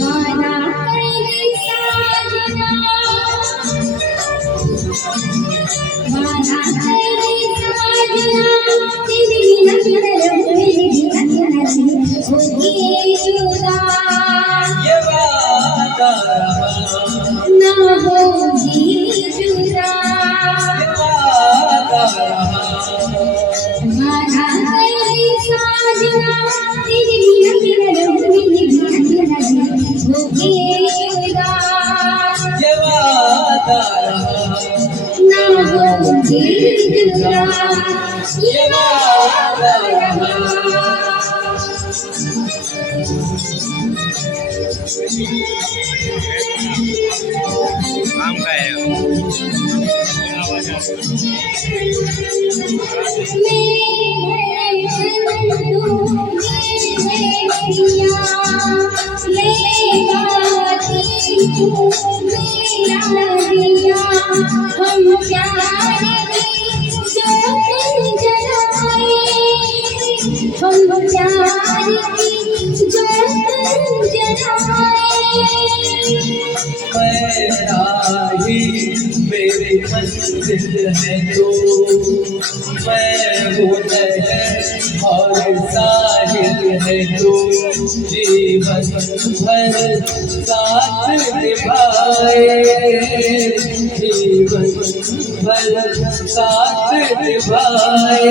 माना कैली साजना माना कैली साजना तेरी नजर मेरी नजर होगी जुदा ये वादा रहा ना होगी जुदा ये वादा रहा माना कैली साजना तेरी नजर मेरी नजर होगी जुदा ये वादा रहा ना होगी जुदा ये वादा रहा काम काय आहे मेरा ही मेरी मंजिल है तू मैं हूँ लहर और साहिल है तू जीवन भर साथ निभाए जीवन भर साथ निभाए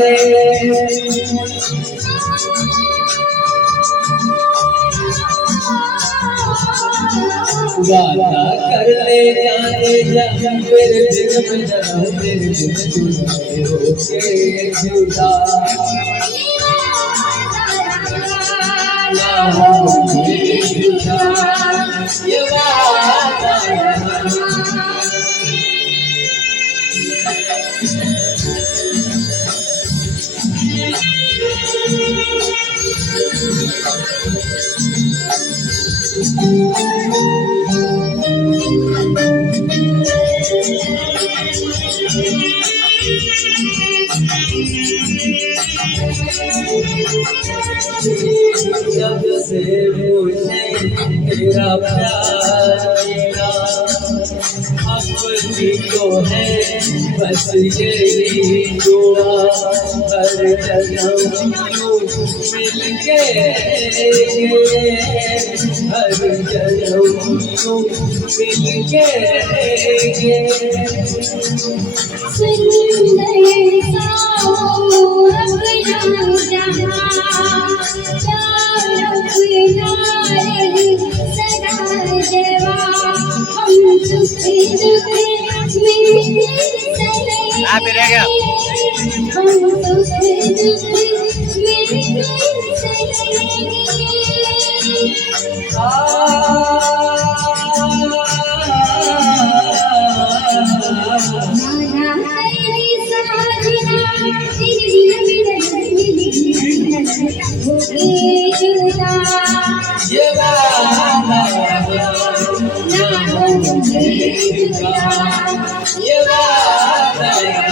वादा कर ले जाने जा मेरे दिल में जरा मेरे दिल जुदाई होके जुदा ना होगी जुदा ये वादा जब से मुझे तेरा प्यार मिला अपनी तो है बस यही दुआ हर जन्म यूं मिल के हर जन्म यूं मिल के आप ही रह गया ये वादा ये वादा